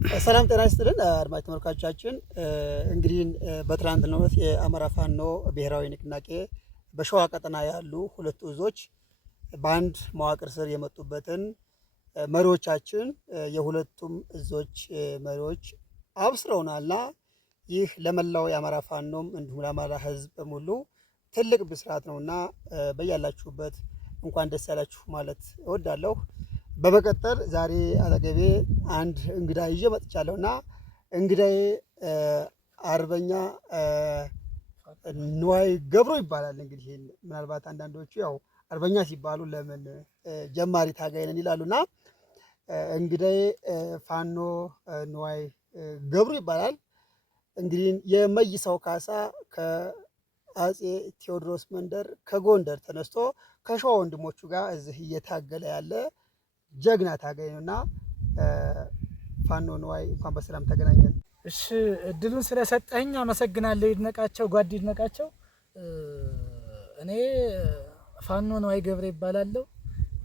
ሰላም ጤና ይስጥልን አድማጭ ተመልካቾቻችን። እንግዲህ በትናንትናው ዕለት የአማራ ፋኖ ብሔራዊ ንቅናቄ በሸዋ ቀጠና ያሉ ሁለት እዞች በአንድ መዋቅር ስር የመጡበትን መሪዎቻችን የሁለቱም እዞች መሪዎች አብስረውናልና ይህ ለመላው የአማራ ፋኖም እንዲሁም ለአማራ ሕዝብ በሙሉ ትልቅ ብስራት ነውና በያላችሁበት እንኳን ደስ ያላችሁ ማለት እወዳለሁ። በመቀጠል ዛሬ አጠገቤ አንድ እንግዳ ይዤ መጥቻለሁና እንግዳዬ አርበኛ ንዋይ ገብሩ ይባላል። እንግዲህ ምናልባት አንዳንዶቹ ያው አርበኛ ሲባሉ ለምን ጀማሪ ታጋይ ነን ይላሉና እንግዳዬ ፋኖ ንዋይ ገብሩ ይባላል። እንግዲህ የመይሳው ካሳ ከአፄ ቴዎድሮስ መንደር ከጎንደር ተነስቶ ከሸዋ ወንድሞቹ ጋር እዚህ እየታገለ ያለ ጀግና ታጋይ ነውና ፋኖ ንዋይ እንኳን በሰላም ተገናኘን። እሺ እድሉን ስለሰጠኝ አመሰግናለሁ። ይድነቃቸው ጓድ ይድነቃቸው። እኔ ፋኖ ንዋይ ገብረ ይባላለሁ።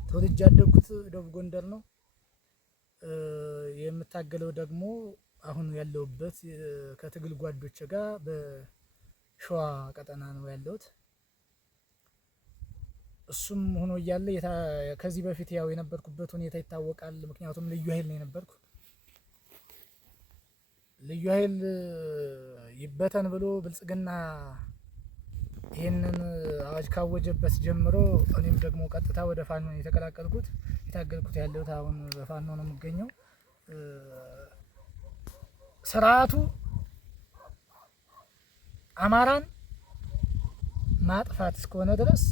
ተወልጄ ያደግኩት ደቡብ ጎንደር ነው። የምታገለው ደግሞ አሁን ያለሁበት ከትግል ጓዶች ጋር በሸዋ ቀጠና ነው ያለሁት። እሱም ሆኖ እያለ ከዚህ በፊት ያው የነበርኩበት ሁኔታ ይታወቃል። ምክንያቱም ልዩ ኃይል ነው የነበርኩ። ልዩ ኃይል ይበተን ብሎ ብልጽግና ይህንን አዋጅ ካወጀበት ጀምሮ እኔም ደግሞ ቀጥታ ወደ ፋኖ ነው የተቀላቀልኩት። የታገልኩት ያለሁት አሁን በፋኖ ነው የምገኘው። ስርዓቱ አማራን ማጥፋት እስከሆነ ድረስ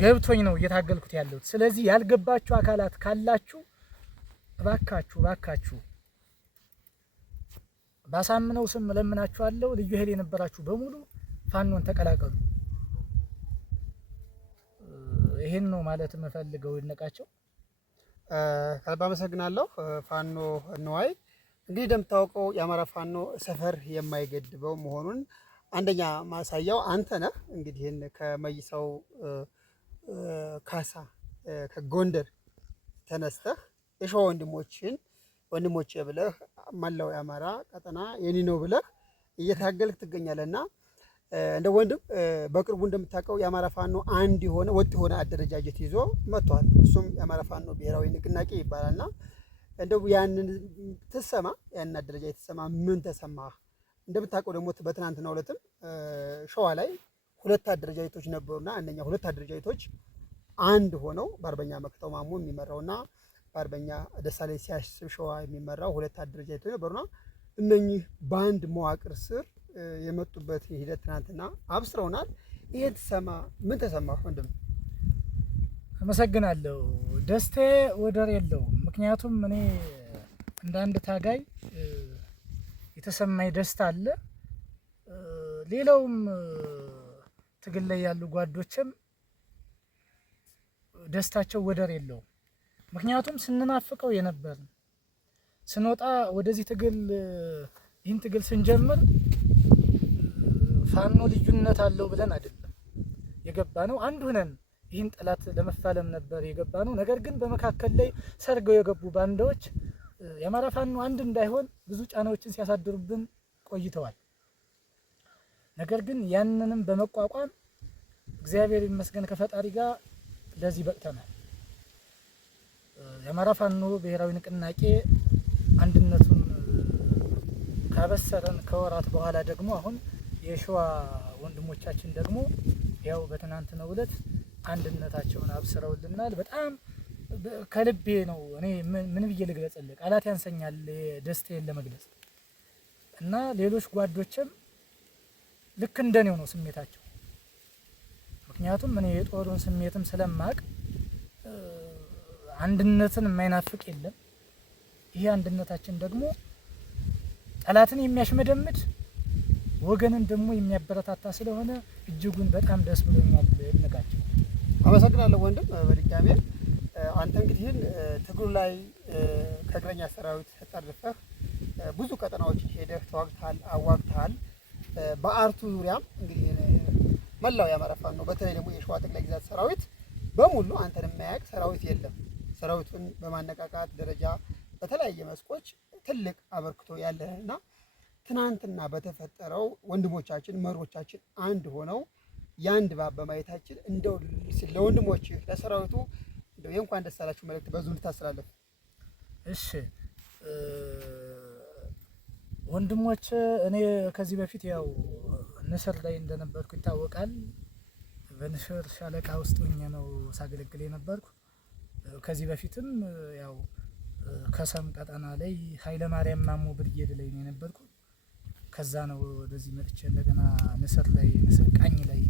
ገብቶኝ ነው እየታገልኩት ያለሁት። ስለዚህ ያልገባችሁ አካላት ካላችሁ እባካችሁ ባሳምነው ስም ለምናችኋለሁ። ልዩ ኃይል የነበራችሁ በሙሉ ፋኖን ተቀላቀሉ። ይሄን ነው ማለት የምፈልገው። ይድነቃቸው ከልብ አመሰግናለሁ። ፋኖ ንዋይ እንግዲህ እንደምታውቀው የአማራ ፋኖ ሰፈር የማይገድበው መሆኑን አንደኛ ማሳያው አንተ ነህ። እንግዲህ ከመይሳው ካሳ ከጎንደር ተነስተህ የሸዋ ወንድሞቼ ብለህ መላው የአማራ ቀጠና የኔ ነው ብለህ እየታገልክ ትገኛለህና እንደ ወንድም በቅርቡ እንደምታውቀው የአማራ ፋኖ አንድ የሆነ ወጥ የሆነ አደረጃጀት ይዞ መጥቷል። እሱም የአማራ ፋኖ ብሔራዊ ንቅናቄ ይባላልና እንደው ያንን አደረጃጀት ትሰማ ምን ተሰማህ? እንደምታውቀው ደግሞ በትናንትናው ዕለትም ሸዋ ላይ ሁለት አደረጃጀቶች ነበሩና አንደኛ ሁለት አደረጃጀቶች አንድ ሆነው በአርበኛ መክተው ማሞ የሚመራውና በአርበኛ ደሳለኝ ሲያስብ ሸዋ የሚመራው ሁለት አደረጃጀቶች ነበሩና እነኚህ በአንድ መዋቅር ስር የመጡበት ሂደት ትናንትና አብስረውናል። ይሄ ትሰማ ምን ተሰማህ ወንድም? አመሰግናለሁ። ደስታዬ ወደር የለውም። ምክንያቱም እኔ እንደ አንድ ታጋይ የተሰማኝ ደስታ አለ። ሌላውም ትግል ላይ ያሉ ጓዶችም ደስታቸው ወደር የለውም። ምክንያቱም ስንናፍቀው የነበር ስንወጣ ወደዚህ ትግል ይህን ትግል ስንጀምር ፋኖ ልዩነት አለው ብለን አይደለም የገባ ነው። አንድ ሆነን ይህን ጠላት ለመፋለም ነበር የገባ ነው። ነገር ግን በመካከል ላይ ሰርገው የገቡ ባንዳዎች የአማራ ፋኖ አንድ እንዳይሆን ብዙ ጫናዎችን ሲያሳድሩብን ቆይተዋል። ነገር ግን ያንንም በመቋቋም እግዚአብሔር ይመስገን ከፈጣሪ ጋር ለዚህ በቅተናል። የአማራ ፋኖ ብሔራዊ ንቅናቄ አንድነቱን ካበሰረን ከወራት በኋላ ደግሞ አሁን የሸዋ ወንድሞቻችን ደግሞ ያው በትናንትናው ዕለት አንድነታቸውን አብስረውልናል። በጣም ከልቤ ነው። እኔ ምን ብዬ ልግለጽልህ? ቃላት ያንሰኛል ደስታዬን ለመግለጽ እና ሌሎች ጓዶችም ልክ እንደኔው ነው ስሜታቸው። ምክንያቱም እኔ የጦሩን ስሜትም ስለማቅ አንድነትን የማይናፍቅ የለም። ይሄ አንድነታችን ደግሞ ጠላትን የሚያሽመደምድ ወገንን ደግሞ የሚያበረታታ ስለሆነ እጅጉን በጣም ደስ ብሎኛል። ይድነቃቸው አመሰግናለሁ ወንድም በድጋሜ አንተ እንግዲህ ትግሉ ላይ ከእግረኛ ሰራዊት ተጠርፈህ ብዙ ቀጠናዎችን ሄደህ ተዋግተሃል፣ አዋግተሃል። በአርቱ ዙሪያም እንግዲህ መላው የአማራ ፋኖ በተለይ ደግሞ የሸዋ ጠቅላይ ግዛት ሰራዊት በሙሉ አንተን የማያውቅ ሰራዊት የለም። ሰራዊቱን በማነቃቃት ደረጃ በተለያየ መስኮች ትልቅ አበርክቶ ያለህና ትናንትና በተፈጠረው ወንድሞቻችን መሪዎቻችን አንድ ሆነው ያን ድባብ በማየታችን እንደው ለወንድሞች ለሰራዊቱ እንደው የእንኳን ደስ አላችሁ መልእክት በዙ እንድታስተላልፍ። እሺ ወንድሞች፣ እኔ ከዚህ በፊት ያው ንስር ላይ እንደነበርኩ ይታወቃል። በንስር ሻለቃ ውስጥ ሆኜ ነው ሳገለግል የነበርኩ። ከዚህ በፊትም ያው ከሰም ቀጠና ላይ ኃይለ ማርያም ማሞ ብርጌድ ላይ ነው የነበርኩ። ከዛ ነው ወደዚህ መጥቼ እንደገና ንስር ላይ ንስር ቃኝ ላይ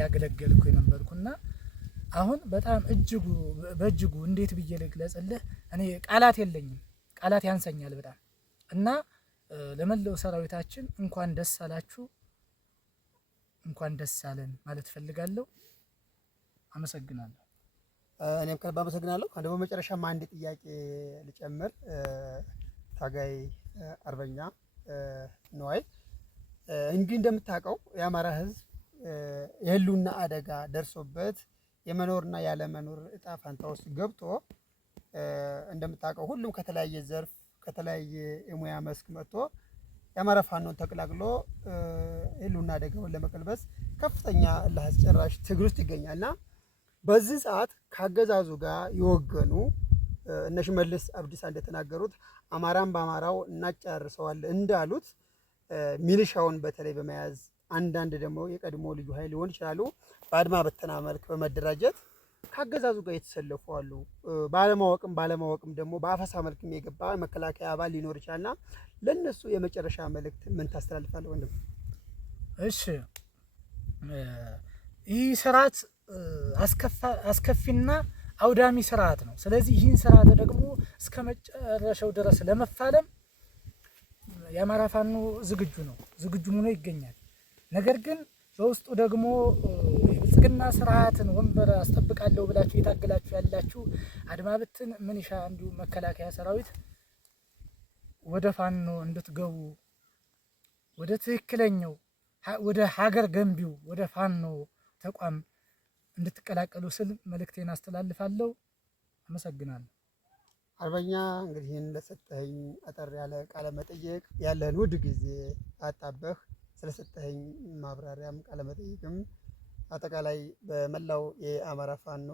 ያገለገልኩ የነበርኩና አሁን በጣም በእጅጉ እንዴት ብዬ ልግለጽልህ? እኔ ቃላት የለኝም፣ ቃላት ያንሰኛል በጣም እና ለመላው ሰራዊታችን እንኳን ደስ አላችሁ፣ እንኳን ደስ አለን ማለት ፈልጋለሁ። አመሰግናለሁ። እኔም ከልብ አመሰግናለሁ። ደግሞ መጨረሻም አንድ ጥያቄ ልጨምር። ታጋይ አርበኛ ነዋይ እንግዲህ እንደምታውቀው የአማራ ሕዝብ የህልውና አደጋ ደርሶበት የመኖርና ያለመኖር እጣ ፋንታ ውስጥ ገብቶ እንደምታውቀው ሁሉም ከተለያየ ዘርፍ ከተለያየ የሙያ መስክ መጥቶ የአማራ ፋኖን ተቀላቅሎ የህልውና አደጋውን ለመቀልበስ ከፍተኛ እልህ አስጨራሽ ትግል ውስጥ ይገኛልና በዚህ ሰዓት ካገዛዙ ጋር የወገኑ እነ ሽመልስ አብዲሳ እንደተናገሩት አማራን በአማራው እናጨርሰዋለን እንዳሉት ሚሊሻውን በተለይ በመያዝ አንዳንድ ደግሞ የቀድሞ ልዩ ኃይል ሊሆን ይችላሉ በአድማ በተና መልክ በመደራጀት ካገዛዙ ጋር የተሰለፉ አሉ። ባለማወቅም ደግሞ በአፈሳ መልክም የገባ መከላከያ አባል ሊኖር ይችላልና ለነሱ የመጨረሻ መልእክት ምን ታስተላልፋለህ ወንድም? እሺ ይህ ስርዓት አስከፊና አውዳሚ ስርዓት ነው። ስለዚህ ይህን ስርዓት ደግሞ እስከ መጨረሻው ድረስ ለመፋለም የአማራ ፋኖ ዝግጁ ሆኖ ይገኛል። ነገር ግን በውስጡ ደግሞ የብልጽግና ስርዓትን ወንበር አስጠብቃለሁ ብላችሁ የታገላችሁ ያላችሁ አድማ ብትን ምንሻ እንዲሁም መከላከያ ሰራዊት ወደ ፋኖ እንድትገቡ ወደ ትክክለኛው ወደ ሀገር ገንቢው ወደ ፋኖ ተቋም እንድትቀላቀሉ ስል መልእክቴን አስተላልፋለሁ። አመሰግናለሁ። አርበኛ እንግዲህ ለሰጠኸኝ አጠር ያለ ቃለ መጠይቅ ያለህን ውድ ጊዜ አጣበህ ስለሰጠኸኝ ማብራሪያም ቃለ መጠይቅም አጠቃላይ በመላው የአማራ ፋኖ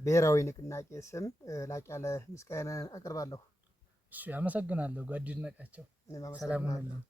ብሔራዊ ንቅናቄ ስም ላቅ ያለ ምስጋና አቀርባለሁ። እሺ፣ አመሰግናለሁ ጓድ ይድነቃቸው። ሰላም ሁኑልኝ።